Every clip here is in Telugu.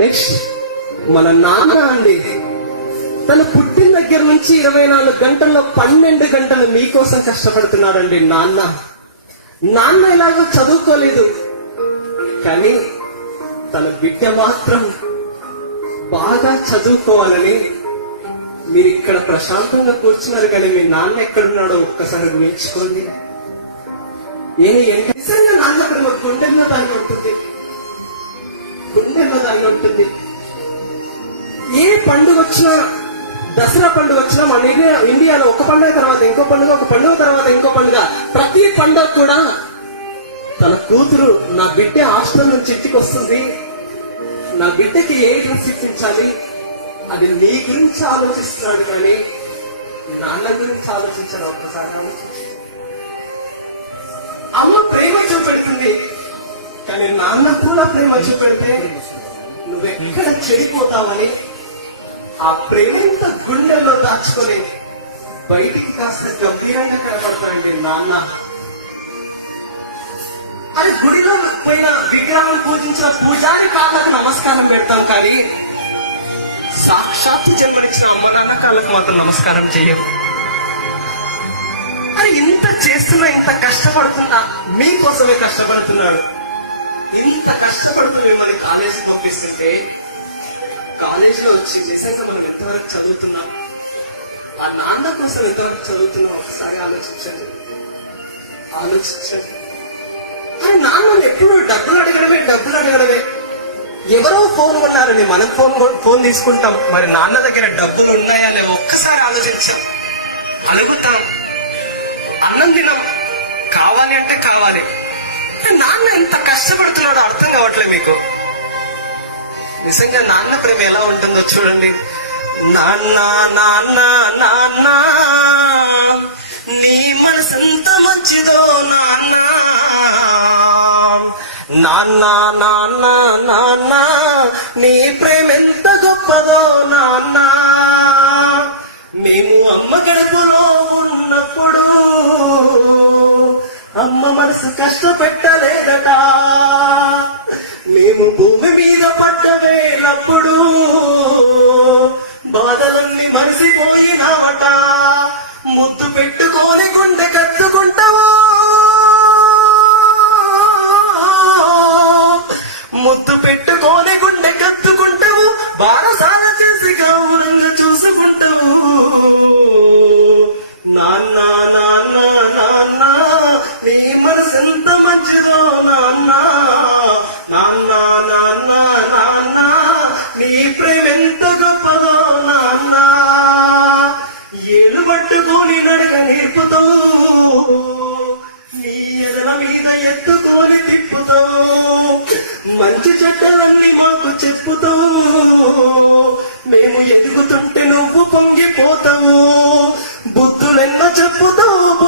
నెక్స్ట్ మన నాన్న అండి. తను పుట్టిన దగ్గర నుంచి ఇరవై నాలుగు గంటల్లో పన్నెండు గంటలు మీకోసం కష్టపడుతున్నాడండి నాన్న. నాన్న ఎలాగో చదువుకోలేదు. కానీ తన బిడ్డ మాత్రం బాగా చదువుకోవాలని మీరు ఇక్కడ ప్రశాంతంగా కూర్చున్నారు కానీ మీ నాన్న ఎక్కడున్నాడో ఒక్కసారి ఊహించుకోండి నేను ఎంత నిజంగా నాన్న అక్కడ ఒక గుండెల్లో దాన్ని గుండెల్లో దాన్ని ఉంటుంది. ఏ పండుగ వచ్చినా దసరా పండుగ వచ్చినా మన ఇండియాలో ఒక పండుగ తర్వాత ఇంకో పండుగ ఒక పండుగ తర్వాత ఇంకో పండుగ ప్రతి పండుగ కూడా తన కూతురు నా బిడ్డ హాస్టల్ నుంచి ఇంటికి వస్తుంది. నా బిడ్డకి ఏ డ్రెస్ ఇప్పించాలి? అది నీ గురించి ఆలోచిస్తున్నాడు కానీ నాన్న గురించి ఆలోచించడం ఒక్కసారి అమ్మ ప్రేమ చూపెడుతుంది. కానీ నాన్న కూడా ప్రేమ చూపెడితే నువ్వెక్కడ చెడిపోతావని ఆ ప్రేమంత గుండెల్లో దాచుకొని బయటికి కాస్త గంభీరంగా కనపడతాడండి నాన్న. అది గుడిలో పోయిన విగ్రహం పూజించిన పూజారి కాళ్ళకు నమస్కారం పెడతాం కానీ సాక్షాత్తు జన్మనిచ్చిన అమ్మ నాన్న కాళ్ళకు మాత్రం నమస్కారం చేయం అది ఇంత చేస్తున్నా ఇంత కష్టపడుతున్నా మీకోసమే కష్టపడుతున్నాడు ఇంత కష్టపడుతూ మిమ్మల్ని కాలేజీ పంపిస్తుంటే కాలేజ్లో వచ్చి నిజంగా మనం ఎంతవరకు చదువుతున్నాం? ఆ నాన్న కోసం ఎంతవరకు చదువుతున్నాం? ఒకసారి ఆలోచించండి. ఆలోచించండి. కానీ నాన్న ఎప్పుడు డబ్బులు అడగడమే డబ్బులు అడగడమే. ఎవరో ఫోన్ కొన్నారని మనం ఫోన్ కొ- ఫోన్ తీసుకుంటాం. మరి నాన్న దగ్గర డబ్బులు ఉన్నాయా లేవో ఒక్కసారి ఆలోచించాం. అడుగుతాం. అన్నం తినం కావాలి అంటే కావాలి. నాన్న ఎంత కష్టపడుతున్నాడో అర్థం కావట్లేదు మీకు. నిజంగా నాన్న ప్రేమ ఎలా ఉంటుందో చూడండి. నాన్న నాన్న నాన్న నీ మనసు ఎంత మంచిదో నాన్న. నాన్న నాన్న నాన్న నీ ప్రేమ ఎంత గొప్పదో నాన్న. మేము అమ్మ గడపలో ఉన్నప్పుడు అమ్మ మనసు కష్టపెట్టలేదట. మేము భూమి మీద పడ్డ వేలప్పుడు బాధలన్నీ మరిసిపోయినామట. ముద్దు పెట్టుకోని చెప్పుతావు మేము ఎదుగుతుంటే నువ్వు పొంగిపోతావు. బుద్ధులెన్న చెప్పుతావు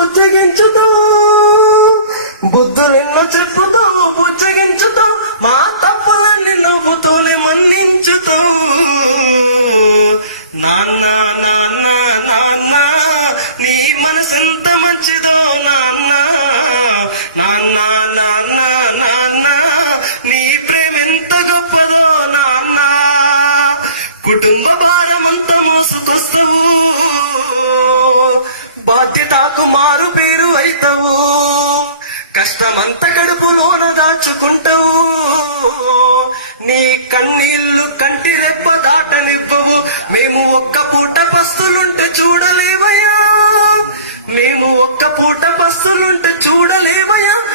కష్టమంత కడుపులోన దాచుకుంటావు. నీ కన్నీళ్ళు కంటి రెప్ప దాటనివ్వవు. మేము ఒక్క పూట బస్సులుంటే చూడలేవయ్యా. మేము ఒక్క పూట బస్సులుంటే చూడలేవయ్యా.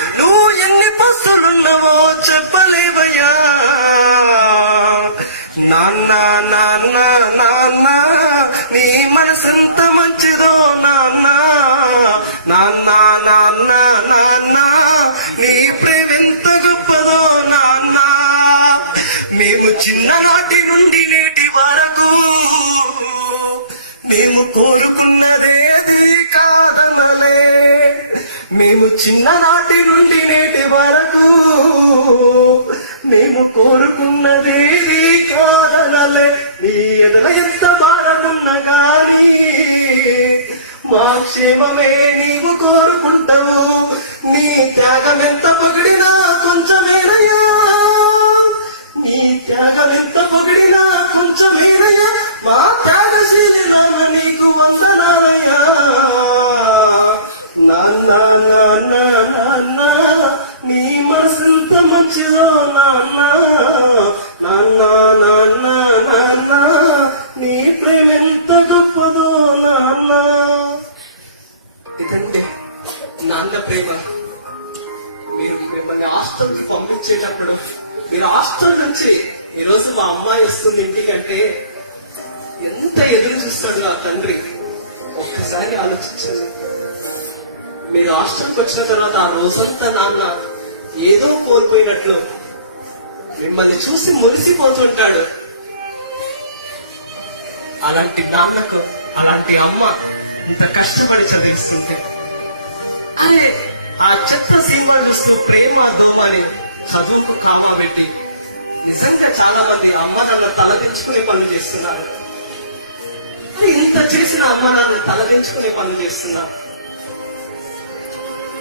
నీ ప్రేమెంత గొప్పదో నాన్న. మేము చిన్ననాటి నుండి నేటి వరకు మేము కోరుకున్నదే అది కాదనలే. మేము చిన్ననాటి నుండి నేటి వరకు మేము కోరుకున్నదేది కాదనలే. నీ ఎదల ఎంత భారమున్న కానీ మా క్షేమమే నీవు కోరుకుంటావు. నీ త్యాగం ఎంత పొగిడినా కొంచెమేనయ్యా. నీ త్యాగం ఎంత పొగిడినా కొంచెం మా త్యాగశీలి నాన్న నీకు వందనాలయ్యా. నాన్న నాన్న నాన్న నీ మనసెంత మంచిదో నాన్న నాన్న నాన్న నాన్న నీ ప్రేమ ఎంత గొప్పదో నాన్న ఇదండి. నాన్న ప్రేమ. మీరు మిమ్మల్ని హాస్టల్కి పంపించేటప్పుడు మీరు హాస్టల్ నుంచి ఈ రోజు మా అమ్మాయి వస్తుంది ఇంటికంటే ఎంత ఎదురు చూస్తాడు నా తండ్రి? ఒక్కసారి ఆలోచించారు మీరు హాస్టల్కి వచ్చిన తర్వాత ఆ రోజంతా నాన్న ఏదో కోల్పోయినట్లు మిమ్మల్ని చూసి మురిసిపోతుంటాడు. అలాంటి నాన్నకు అలాంటి అమ్మ ఇంత కష్టపడి చదివిస్తుంది అరే ఆ చెత్త సినిమా చూస్తూ ప్రేమ దోమని చదువుకు కాపా పెట్టి నిజంగా చాలా మంది అమ్మ నాన్న తలదించుకునే పనులు చేస్తున్నారు. ఇంత చేసిన అమ్మ నాన్న తలదించుకునే పనులు చేస్తున్నారు.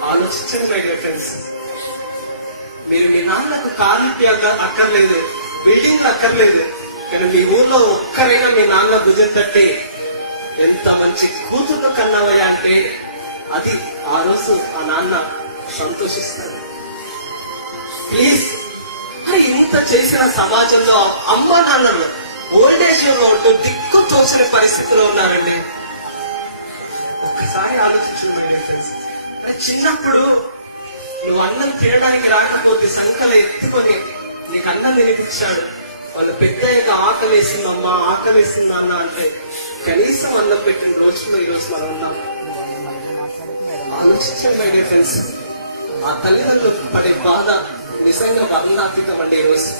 ఆలోచించండి మై డియర్ ఫ్రెండ్స్ మీరు మీ నాన్నకు కార్లు అక్కర్లేదు బిల్డింగ్ అక్కర్లేదు కానీ మీ ఊర్లో ఒక్కరైనా మీ నాన్న భుజం తట్టి ఎంత మంచి కూతురు కన్నావయ్యా అంటే అది ఆ రోజు ఆ నాన్న సంతోషిస్తాడు ప్లీజ్ అరే ఇంత చేసిన సమాజంలో అమ్మ నాన్నలు ఓల్డ్ ఏజ్లో ఉంటూ దిక్కు తోచని పరిస్థితిలో ఉన్నారండి. ఒక్కసారి ఆలోచించండి చిన్నప్పుడు నువ్వు అన్నం తినడానికి రాకపోతే సంకలు ఎత్తుకొని నీకు అన్నం తినిపించాడు. వాళ్ళు పెద్ద ఆకలేసిందమ్మా ఆకలేసిందా అన్న అంటే కనీసం అన్నం పెట్టిన రోజుల్లో ఈ రోజు మనం ఉన్నాం. ఆలోచించండి మై డియర్ ఆ తల్లిదండ్రులు పడే బాధ నిజంగా వర్ణాతీతం అండి ఈరోజు